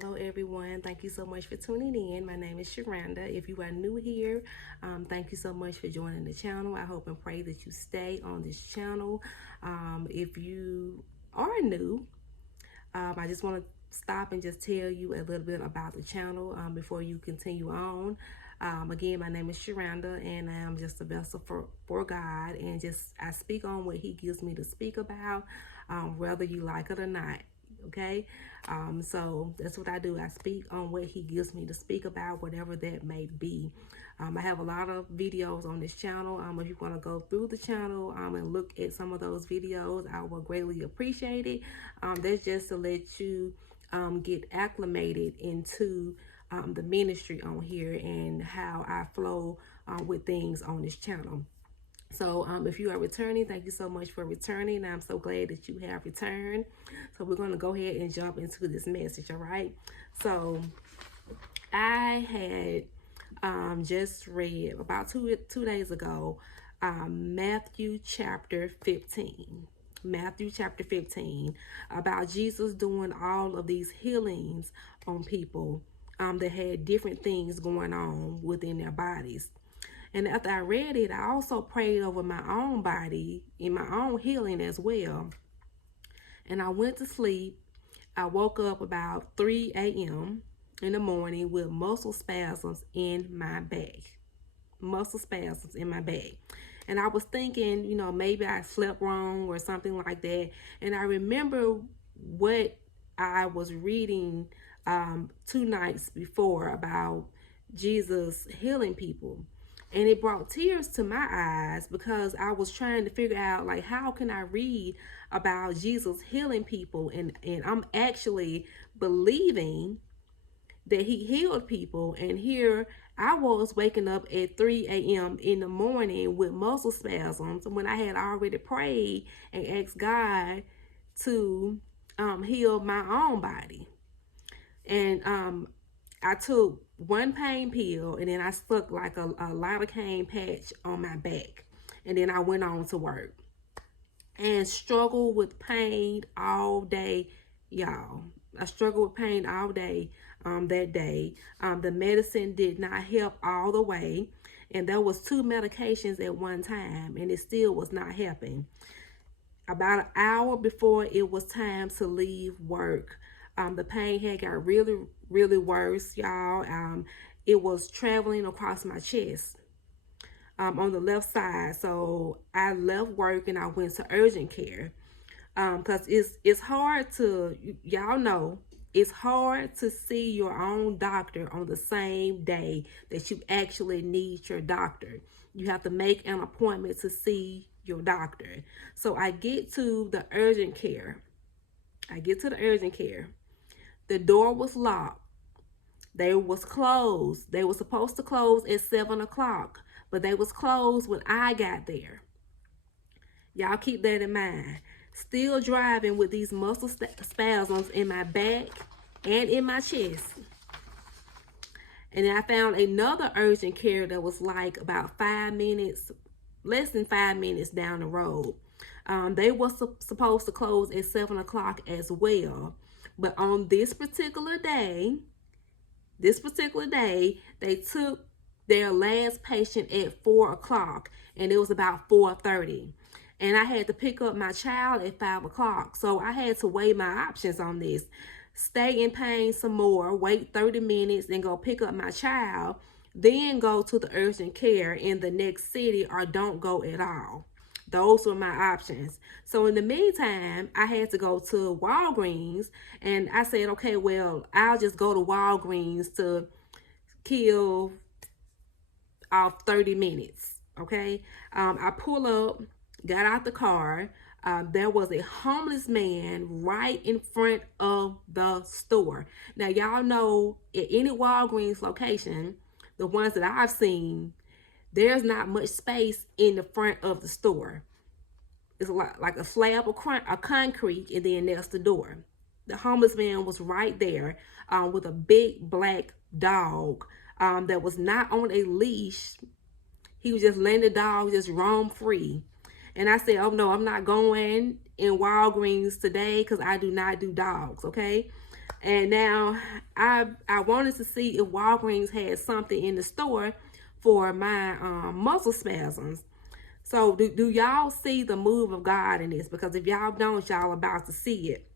Hello everyone, thank you so much for tuning in. My name is Sharanda. If you are new here, thank you so much for joining the channel. I hope and pray that you stay on this channel. If you are new, I just want to stop and just tell you a little bit about the channel before you continue on. Again, my name is Sharanda, and I'm just a vessel for God, and just I speak on what He gives me to speak about, whether you like it or not. Okay, so that's what I do. I speak on what He gives me to speak about, whatever that may be. I have a lot of videos on this channel. If you want to go through the channel and look at some of those videos, I will greatly appreciate it. That's just to let you get acclimated into the ministry on here and how I flow with things on this channel. So if you are returning, thank you so much for returning. I'm so glad that you have returned. So we're going to go ahead and jump into this message, all right? So I had just read about two days ago Matthew chapter 15. Matthew chapter 15, about Jesus doing all of these healings on people that had different things going on within their bodies. And after I read it, I also prayed over my own body in my own healing as well. And I went to sleep. I woke up about 3 a.m. in the morning with muscle spasms in my back. Muscle spasms in my back. And I was thinking, you know, maybe I slept wrong or something like that. And I remember what I was reading 2 nights before about Jesus healing people. And it brought tears to my eyes because I was trying to figure out, like, how can I read about Jesus healing people? And I'm actually believing that He healed people. And here I was waking up at 3 a.m. in the morning with muscle spasms when I had already prayed and asked God to heal my own body. And I took one pain pill, and then I stuck like a lidocaine patch on my back, and then I went on to work and struggled with pain all day, y'all. I struggled with pain all day that day. The medicine did not help all the way, and there was 2 medications at one time, and it still was not helping. About an hour before it was time to leave work, the pain had got really worse, y'all. It was traveling across my chest on the left side. So I left work and I went to urgent care because it's hard to, y'all know, it's hard to see your own doctor on the same day that you actually need your doctor. You have to make an appointment to see your doctor. So I get to the urgent care. The door was locked. They was closed. They were supposed to close at 7 o'clock, but they was closed when I got there. Y'all keep that in mind. Still driving with these muscle spasms in my back and in my chest. And then I found another urgent care that was like about 5 minutes, less than 5 minutes down the road. They were supposed to close at 7 o'clock as well. But on this particular day, they took their last patient at 4 o'clock, and it was about 4:30. And I had to pick up my child at 5 o'clock. So I had to weigh my options on this. Stay in pain some more, wait 30 minutes, and go pick up my child, then go to the urgent care in the next city, or don't go at all. Those were my options. So in the meantime, I had to go to Walgreens, and I said, okay, well, I'll just go to Walgreens to kill off 30 minutes, okay? I pull up, got out the car. There was a homeless man right in front of the store. Now, y'all know at any Walgreens location, the ones that I've seen, there's not much space in the front of the store. It's like a slab of concrete, and then there's the door. The homeless man was right there with a big black dog that was not on a leash. He was just letting the dog just roam free. And I said, oh no, I'm not going in Walgreens today because I do not do dogs, okay? And now I wanted to see if Walgreens had something in the store for my muscle spasms. So do y'all see the move of God in this? Because if y'all don't, y'all about to see it.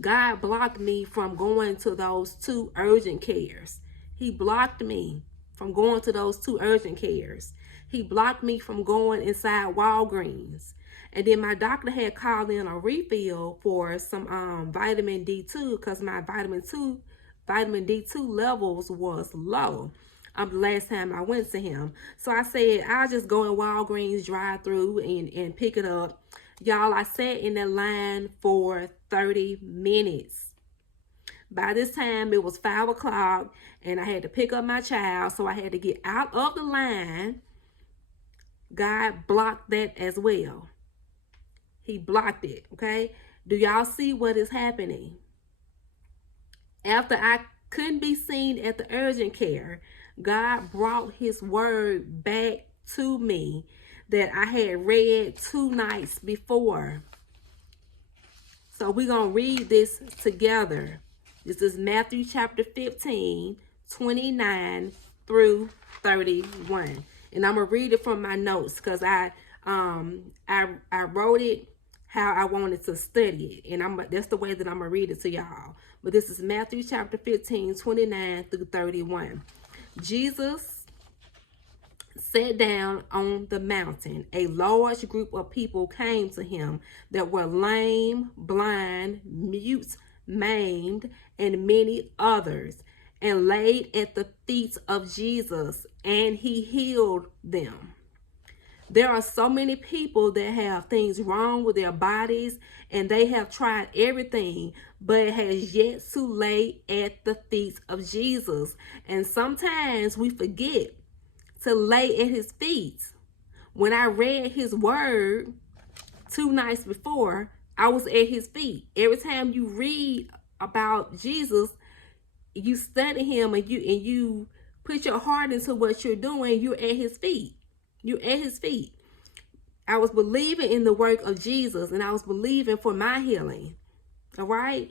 God blocked me from going to those two urgent cares. He blocked me from going to those two urgent cares. He blocked me from going inside Walgreens. And then my doctor had called in a refill for some vitamin D2 because my vitamin D2 levels was low. The last time I went to him. So I said, I'll just go in Walgreens drive through and pick it up. Y'all, I sat in the line for 30 minutes. By this time, it was 5 o'clock, and I had to pick up my child, so I had to get out of the line. God blocked that as well. He blocked it, okay? Do y'all see what is happening? After I couldn't be seen at the urgent care, God brought his word back to me that I had read 2 nights before. So we're going to read this together. This is Matthew chapter 15, 29 through 31. And I'm going to read it from my notes because I wrote it how I wanted to study it. And that's the way that I'm going to read it to y'all. But this is Matthew chapter 15, 29 through 31. Jesus sat down on the mountain. A large group of people came to him that were lame, blind, mute, maimed, and many others, and laid at the feet of Jesus, and he healed them. There are so many people that have things wrong with their bodies, and they have tried everything, but has yet to lay at the feet of Jesus. And sometimes we forget to lay at his feet. When I read his word 2 nights before, I was at his feet. Every time you read about Jesus, you study him and you put your heart into what you're doing, you're at his feet. You're at his feet. I was believing in the work of Jesus, and I was believing for my healing. All right?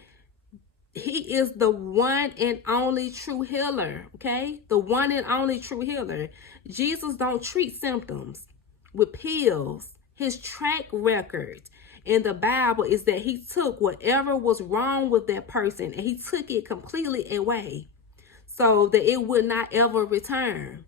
He is the one and only true healer, okay? The one and only true healer. Jesus don't treat symptoms with pills. His track record in the Bible is that he took whatever was wrong with that person and he took it completely away so that it would not ever return.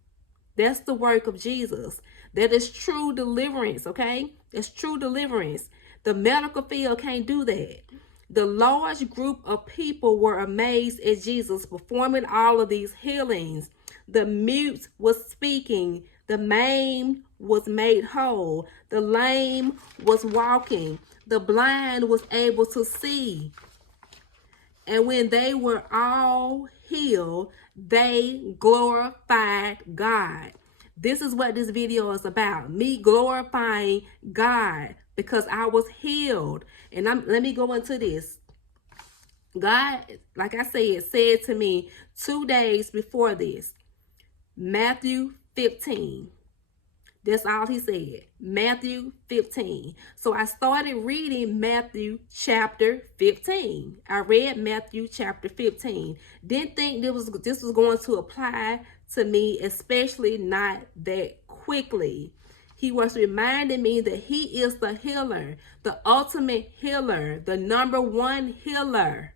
That's the work of Jesus. That is true deliverance, okay? That's true deliverance. The medical field can't do that. The large group of people were amazed at Jesus performing all of these healings. The mute was speaking. The maimed was made whole. The lame was walking. The blind was able to see. And when they were all healed, they glorified God. This is what this video is about. Me glorifying God because I was healed. And let me go into this. God, like I said to me 2 days before this, Matthew 15. That's all he said. Matthew 15. So I started reading Matthew chapter 15. I read Matthew chapter 15. Didn't think this was going to apply to me, especially not that quickly. He was reminding me that he is the healer, the ultimate healer, the number one healer.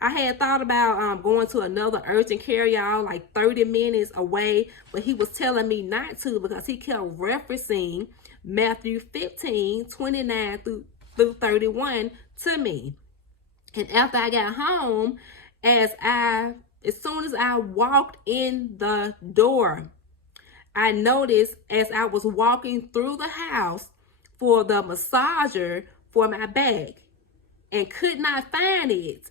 I had thought about going to another urgent care, y'all, like 30 minutes away, but he was telling me not to because he kept referencing Matthew 15, 29 through 31 to me. And after I got home, as soon as I walked in the door, I noticed as I was walking through the house for the massager for my back and could not find it,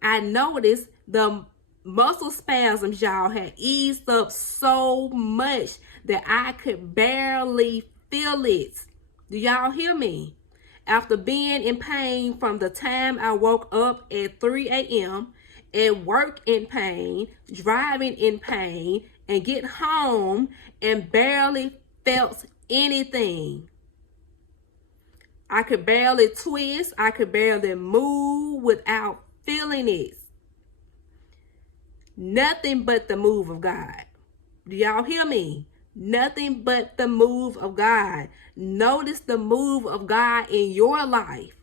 I noticed the muscle spasms, y'all, had eased up so much that I could barely feel it. Do y'all hear me? After being in pain from the time I woke up at 3 a.m., at work in pain, driving in pain, and get home and barely felt anything. I could barely twist. I could barely move without feeling it. Nothing but the move of God. Do y'all hear me? Nothing but the move of God. Notice the move of God in your life.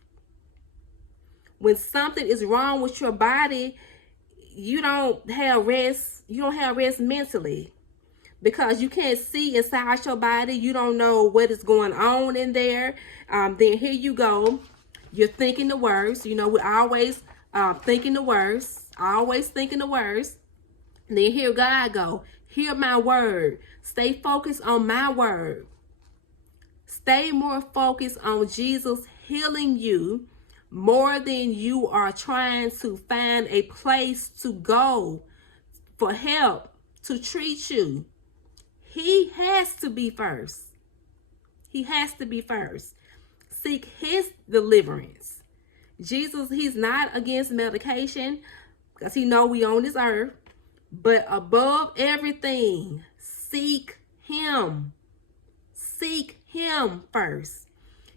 When something is wrong with your body, you don't have rest. You don't have rest mentally, because you can't see inside your body. You don't know what is going on in there. Then here you go. You're thinking the worst. We're always thinking the worst. Always thinking the worst. And then here God go. Hear my word. Stay focused on my word. Stay more focused on Jesus healing you more than you are trying to find a place to go for help to treat you. He has to be first. He has to be first. Seek his deliverance. Jesus, he's not against medication, because he know we on this earth. But above everything, seek him. Seek him first.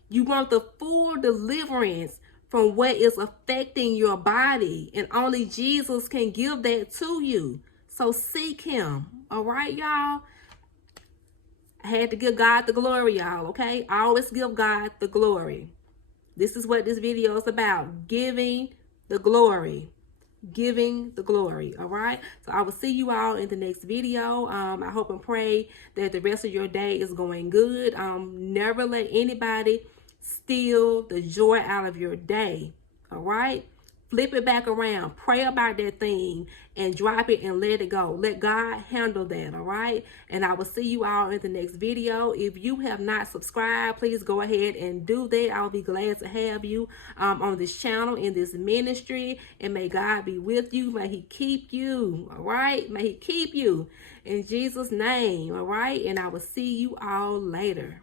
You want the full deliverance from what is affecting your body, and only Jesus can give that to you. So seek him. All right, y'all? I had to give God the glory, y'all, okay? I always give God the glory. This is what this video is about. Giving the glory. Giving the glory. All right? So I will see you all in the next video. I hope and pray that the rest of your day is going good. Never let anybody steal the joy out of your day. All right? Flip it back around. Pray about that thing and drop it and let it go. Let God handle that, all right? And I will see you all in the next video. If you have not subscribed, please go ahead and do that. I'll be glad to have you on this channel, in this ministry. And may God be with you. May he keep you, all right? May he keep you in Jesus' name, all right? And I will see you all later.